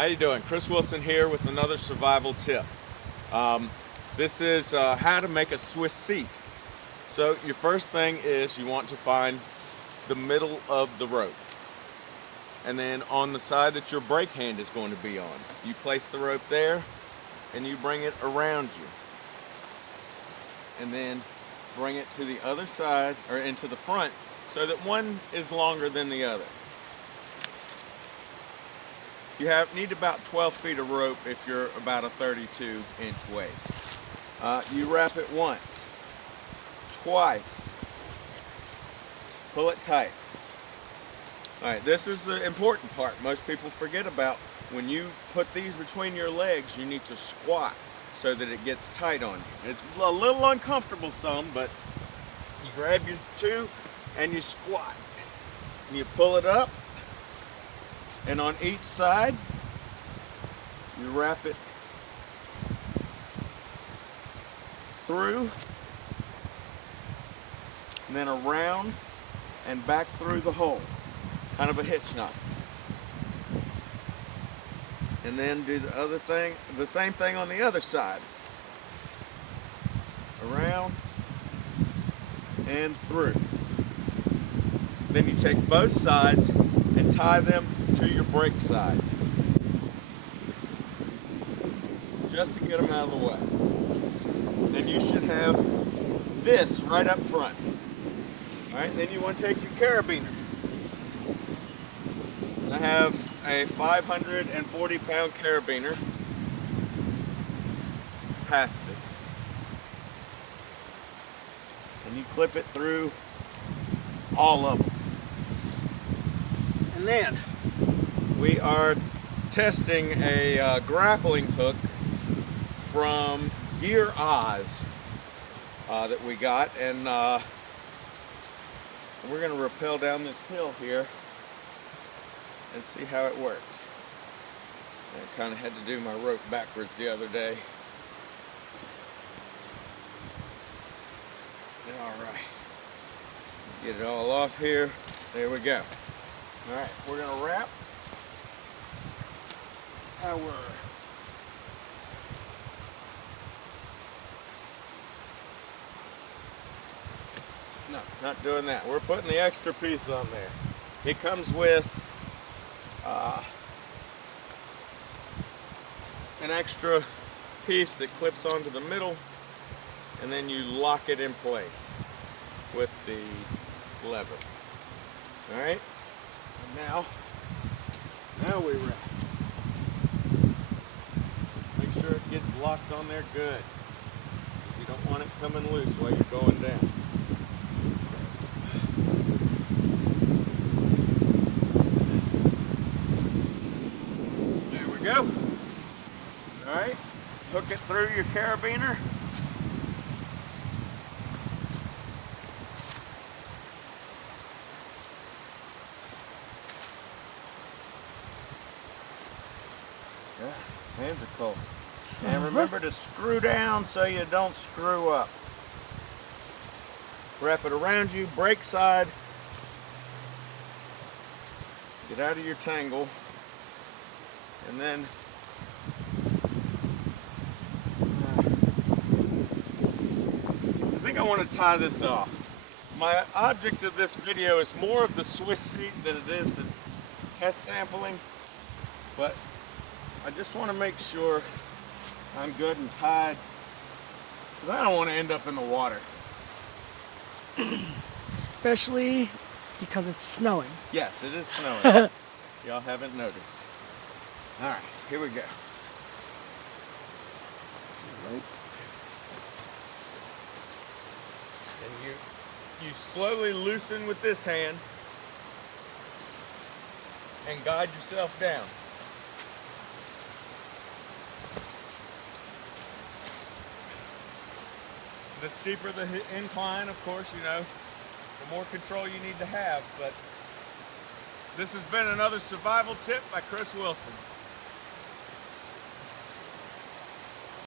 How you doing? Chris Wilson here with another survival tip. This is how to make a Swiss seat. So your first thing is you want to find the middle of the rope. And then on the side that your brake hand is going to be on, you place the rope there and you bring it around you. And then bring it to the other side or into the front so that one is longer than the other. You need about 12 feet of rope if you're about a 32-inch waist. You wrap it once, twice, pull it tight. All right, this is the important part most people forget about. When you put these between your legs, you need to squat so that it gets tight on you. It's a little uncomfortable some, but you grab your two and you squat. And you pull it up, and on each side, you wrap it through, and then around and back through the hole. Kind of a hitch knot. And then do the other thing, the same thing on the other side. Around and through. Then you take both sides and tie them to your brake side. Just to get them out of the way. And you should have this right up front. Alright, then you want to take your carabiner. I have a 540-pound carabiner capacity. And you clip it through all of them. And then we are testing a grappling hook from Gear Oz that we got, and we're going to rappel down this hill here and see how it works. I kind of had to do my rope backwards the other day. Alright, get it all off here. There we go. Alright, we're going to wrap our no, not doing that. We're putting the extra piece on there. It comes with an extra piece that clips onto the middle, and then you lock it in place with the lever. All right, and now we wrap. Make sure it gets locked on there good. You don't want it coming loose while you're going down. Go. All right, hook it through your carabiner. Yeah, hands are cold. And remember to screw down so you don't screw up. Wrap it around you, brake side. Get out of your tangle. And then I think I want to tie this off. My object of this video is more of the Swiss seat than it is the test sampling, but I just want to make sure I'm good and tied, because I don't want to end up in the water. Especially because it's snowing. Yes, it is snowing. Y'all haven't noticed. All right, here we go. Right. And you slowly loosen with this hand and guide yourself down. The steeper the incline, of course, you know, the more control you need to have. But this has been another survival tip by Chris Wilson.